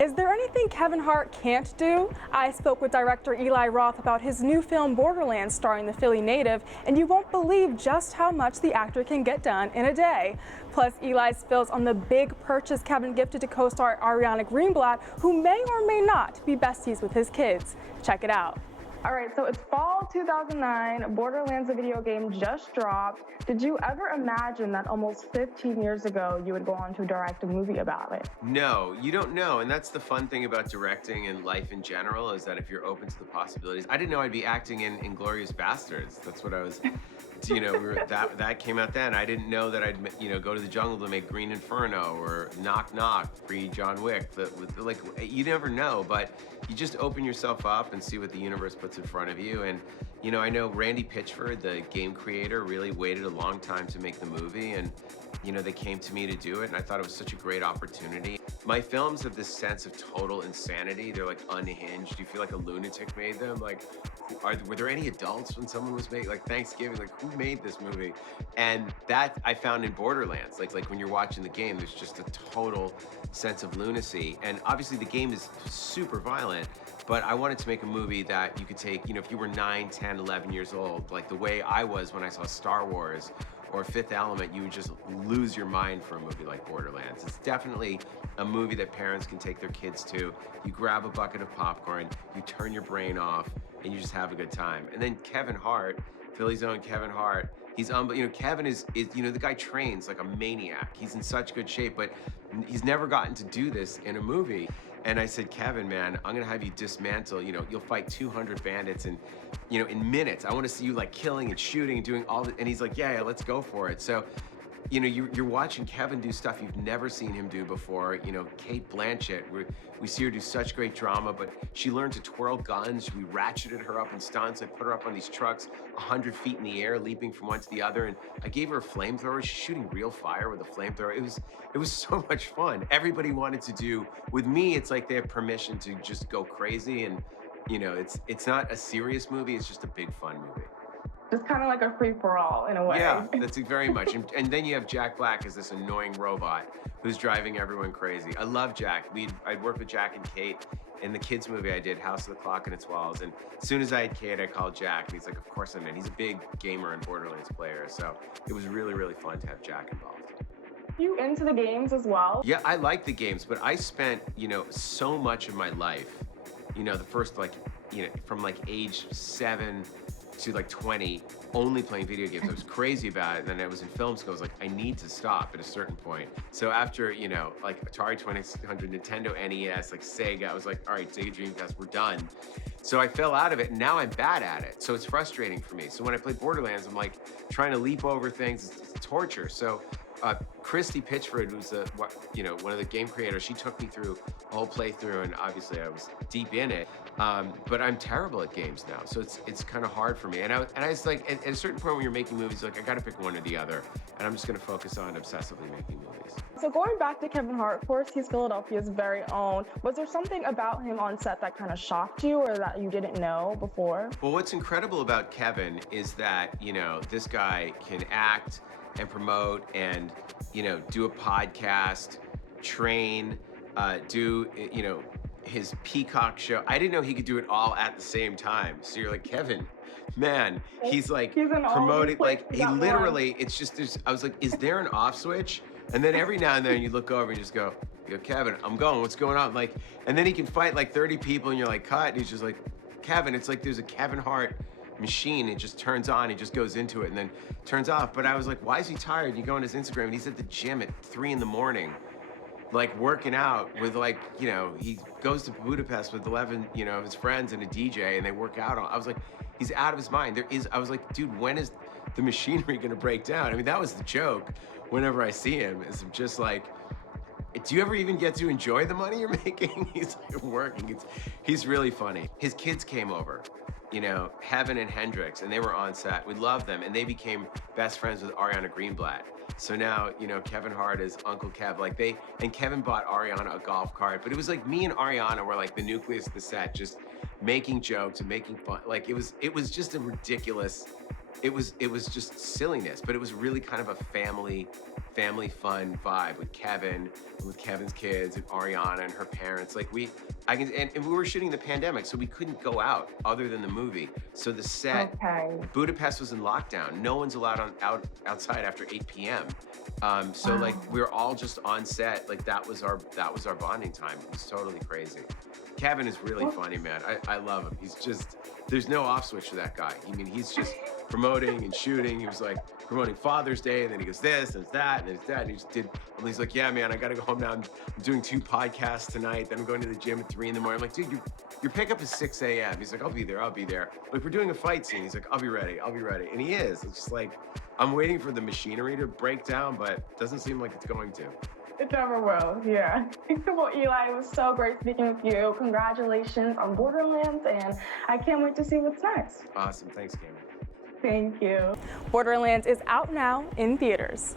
Is there anything Kevin Hart can't do? I spoke with director Eli Roth about his new film Borderlands starring the Philly native, and you won't believe just how much the actor can get done in a day. Plus, Eli spills on the big purchase Kevin gifted to co-star Ariana Greenblatt, who may or may not be besties with his kids. Check it out. All right, so it's fall 2009. Borderlands, the video game, just dropped. Did you ever imagine that almost 15 years ago you would go on to direct a movie about it? No, you don't know. And that's the fun thing about directing and life in general, is that if you're open to the possibilities. I didn't know I'd be acting in Inglourious Bastards. That's what I was, that came out then. I didn't know that I'd, go to the jungle to make Green Inferno or Knock Knock, pre-John Wick. You never know, but you just open yourself up and see what the universe puts in front of you. And, I know Randy Pitchford, the game creator, really waited a long time to make the movie. And, they came to me to do it. And I thought it was such a great opportunity. My films have this sense of total insanity. They're like unhinged. You feel like a lunatic made them. Like, were there any adults when someone was making, like Thanksgiving, like who made this movie? And that I found in Borderlands. Like when you're watching the game, there's just a total sense of lunacy. And obviously the game is super violent, but I wanted to make a movie that you could take, if you were 9, 10, 11 years old, like the way I was when I saw Star Wars or Fifth Element, you would just lose your mind for a movie like Borderlands. It's definitely a movie that parents can take their kids to. You grab a bucket of popcorn, you turn your brain off, and you just have a good time. And then Kevin Hart, Philly's own Kevin Hart, he's Kevin is the guy trains like a maniac. He's in such good shape, but he's never gotten to do this in a movie. And I said, Kevin, man, I'm gonna have you dismantle, you'll fight 200 bandits in minutes. I wanna see you like killing and shooting and doing all that. And he's like, yeah, let's go for it. So, you're watching Kevin do stuff you've never seen him do before. Cate Blanchett, we see her do such great drama, but she learned to twirl guns. We ratcheted her up in stunts. I put her up on these trucks 100 feet in the air, leaping from one to the other. And I gave her a flamethrower. She's shooting real fire with a flamethrower. It was so much fun. Everybody wanted to do, with me, it's like they have permission to just go crazy. And, it's not a serious movie. It's just a big fun movie. Just kind of like a free-for-all in a way. Yeah, that's very much. And then you have Jack Black as this annoying robot who's driving everyone crazy. I love Jack. I'd worked with Jack and Kate in the kids movie I did, House of the Clock and Its Walls. And as soon as I had Kate, I called Jack, and he's like, of course I'm in. He's a big gamer and Borderlands player, so it was really, really fun to have Jack involved. You into the games as well? Yeah, I like the games, but I spent, so much of my life, the first, from age 7 to 20, only playing video games. I was crazy about it. And then I was in film school. I was like, I need to stop at a certain point. So after, Atari 2600, Nintendo NES, Sega, I was like, all right, Sega Dreamcast, we're done. So I fell out of it, and now I'm bad at it. So it's frustrating for me. So when I play Borderlands, I'm trying to leap over things. It's torture. So Christy Pitchford, who's one of the game creators, she took me through a whole playthrough, and obviously I was deep in it. But I'm terrible at games now, so it's kind of hard for me. And I was like, at a certain point when you're making movies, I got to pick one or the other, and I'm just going to focus on obsessively making movies. So going back to Kevin Hart, of course, he's Philadelphia's very own. Was there something about him on set that kind of shocked you, or that you didn't know before? Well, what's incredible about Kevin is that this guy can act and promote and do a podcast, train, do his Peacock show. I didn't know he could do it all at the same time. So you're like, Kevin, man, he's promoting, he literally, it's just, I was like, is there an off switch? And then every now and then you look over and just go, Kevin, I'm going, what's going on? And then he can fight 30 people and you're like, cut. And he's just like, Kevin, it's like there's a Kevin Hart machine. It just turns on, he just goes into it and then turns off. But I was like, why is he tired? You go on his Instagram and he's at the gym at 3 in the morning, working out with he goes to Budapest with 11, his friends and a DJ, and they work out. I was like, he's out of his mind. I was like, dude, when is the machinery gonna break down? I mean, that was the joke whenever I see him, is I'm just like, do you ever even get to enjoy the money you're making? He's working. He's really funny. His kids came over, Heaven and Hendrix, and they were on set. We loved them, and they became best friends with Ariana Greenblatt. So now, Kevin Hart is Uncle Kev. And Kevin bought Ariana a golf cart, but it was me and Ariana were the nucleus of the set, just making jokes and making fun. It was just a ridiculous it was just silliness, but it was really kind of a family fun vibe with Kevin, and with Kevin's kids, and Ariana and her parents. Like and we were shooting the pandemic, so we couldn't go out other than the movie. So the set, Budapest was in lockdown. No one's allowed outside after 8 p.m. So like we were all just on set. Like that was our bonding time. It was totally crazy. Kevin is really funny, man. I love him. There's no off switch to that guy. I mean, he's just promoting and shooting. He was like promoting Father's Day, and then he goes this and that, and then that, and he's like, yeah, man, I gotta go home now. I'm doing 2 podcasts tonight. Then I'm going to the gym at 3 in the morning. I'm like, dude, your pickup is 6 a.m. He's like, I'll be there. Like, we're doing a fight scene. He's like, I'll be ready. And he is. It's just like, I'm waiting for the machinery to break down, but it doesn't seem like it's going to. It never will, yeah. Well, Eli, it was so great speaking with you. Congratulations on Borderlands, and I can't wait to see what's next. Awesome. Thanks, Cameron. Thank you. Borderlands is out now in theaters.